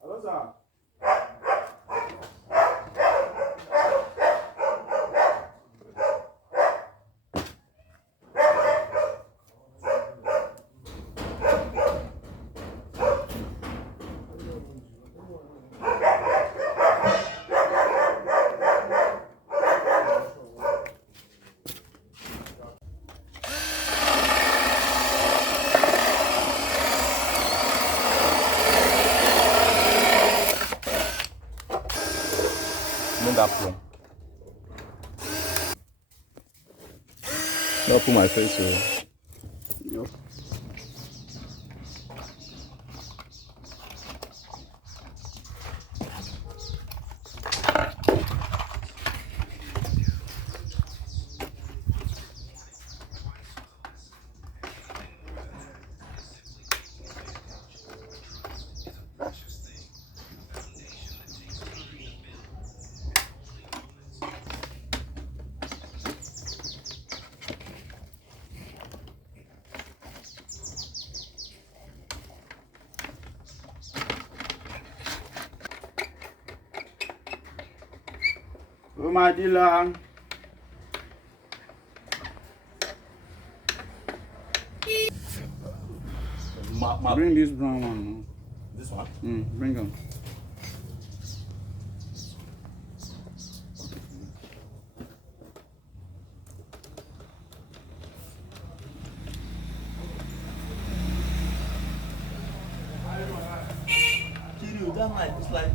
Hello, sir. That plum. Don't put my face over. Yep. Oh, my dear. Bring this brown one. This one? Bring them. That light is like.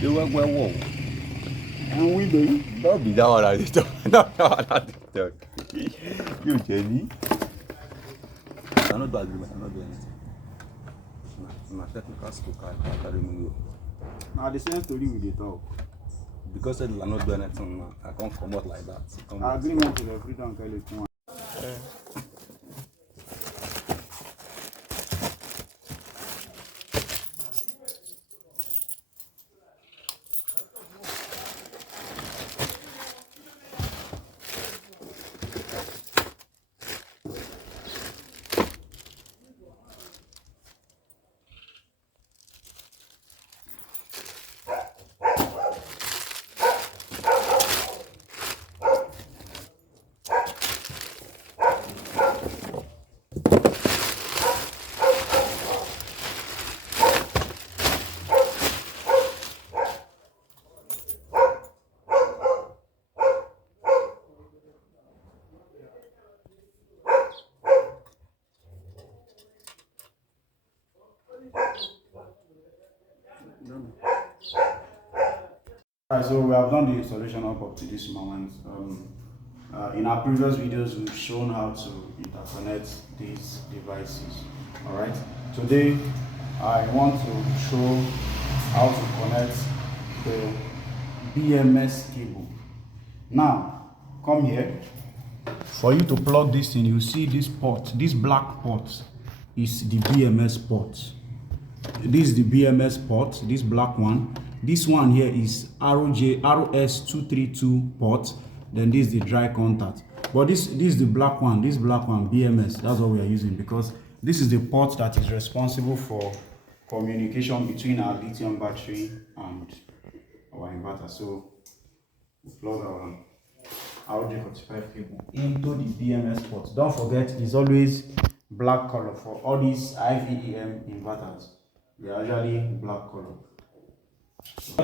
You work well, whoa. And we do. Don't be that one at the top. Not that one at the top. You, Jenny. I'm not bad, I'm not doing anything. My technical skill can't carry me. Now, the same story with the talk. Because I'm not doing anything, I can't come out like that. Agreement with the freedom college. Alright, so we have done the installation up to this moment. In our previous videos, we've shown how to interconnect these devices. Alright, today I want to show how to connect the BMS cable. Now, come here. For you to plug this in, you see this port, this black port is the BMS port. This is the BMS port, this black one. This one here is RS232 port. Then this is the dry contact. But this is the black one, BMS. That's what we are using because this is the port that is responsible for communication between our lithium battery and our inverter. So we plug our RJ45 cable into the BMS port. Don't forget, it's always black color for all these IVEM inverters. They are usually black color. It's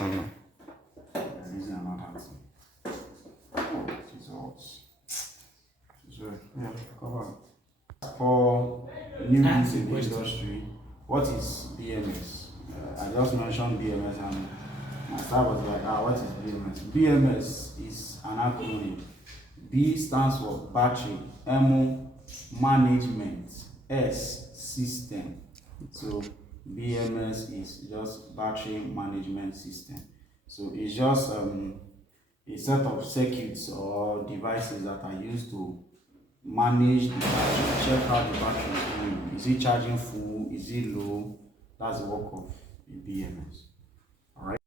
on. For newbies in the industry, what is BMS? I just mentioned BMS and my staff was like, what is BMS? BMS is an acronym. B stands for battery, M management, S system. So BMS is just battery management system. So it's just a set of circuits or devices that are used to manage the battery, check how the battery is doing. Is it charging full? Is it low? That's the work of a BMS. Alright.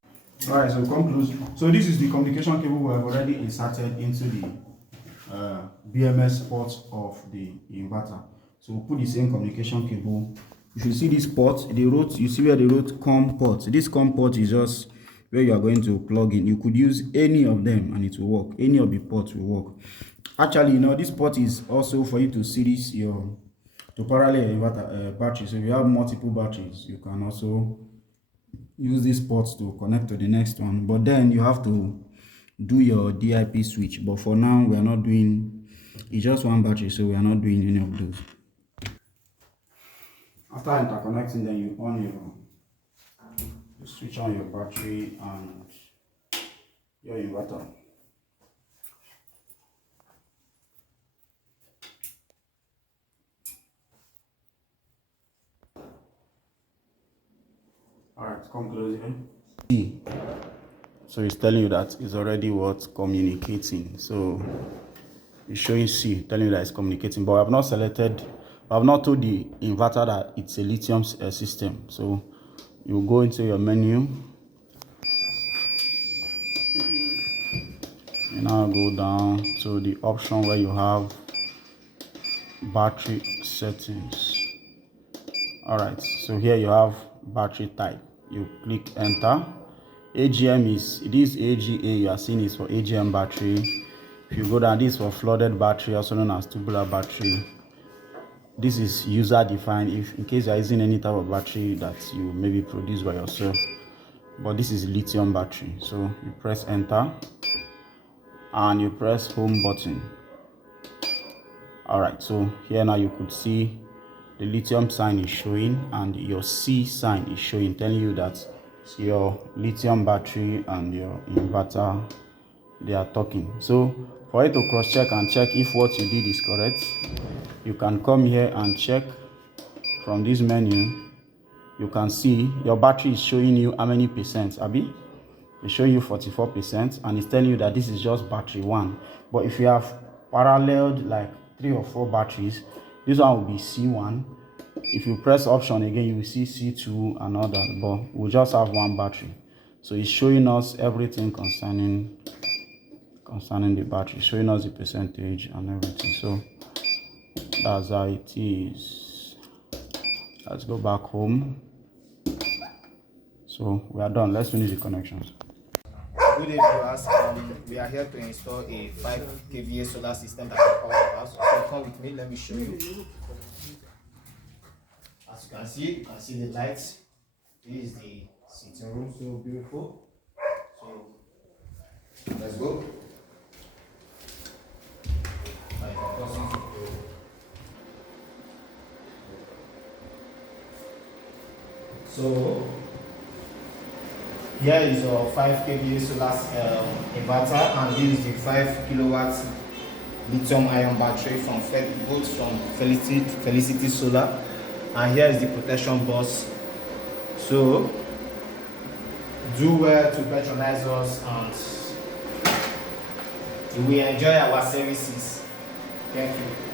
Alright, so conclude. So this is the communication cable we have already inserted into the BMS port of the inverter. So we'll put the same communication cable. If you see this port, the road, you see where the road COM port. This COM port is just where you are going to plug in. You could use any of them and it will work. Any of the ports will work. Actually, you know, this port is also for you to series your to parallel your inverter battery. So if you have multiple batteries, you can also use this port to connect to the next one. But then you have to do your DIP switch. But for now, we are not doing. It's just one battery, so we are not doing any of those. After interconnecting, then you on you switch on your battery and your inverter. Alright, come close here. So it's telling you that it's already communicating. So it's showing C, telling you that it's communicating. But I have not selected, I have not told the inverter that it's a lithium system. So you go into your menu. You now go down to the option where you have battery settings. Alright, so here you have battery type. You click enter. AGM is this AGA you are seeing is for AGM battery. If you go down, this is for flooded battery, also known as tubular battery. This is user defined, if in case you are using any type of battery that you maybe produce by yourself. But this is lithium battery. So you press enter and you press home button. Alright, so here now you could see the lithium sign is showing and your C sign is showing, telling you that your lithium battery and your inverter, they are talking. So for you to cross check and check if what you did is correct, you can come here and check from this menu. You can see your battery is showing you how many percent, Abby? It's showing you 44% and it's telling you that this is just battery 1. But if you have paralleled like 3 or 4 batteries, this one will be C1. If you press option again, you will see C2 and all that, but we just have one battery. So it's showing us everything concerning the battery, showing us the percentage and everything. So that's how it is. Let's go back home. So we are done. Let's finish the connections. Good day, viewers. We are here to install a 5 kVA solar system that can power our house. So come with me, let me show you. As you can see the lights. This is the sitting room, so beautiful. So let's go. So here is our 5 kVA solar inverter, and this is the 5 kilowatts lithium ion battery from both from Felicity Solar. And here is the protection box. So do well to patronize us and we enjoy our services. Thank you.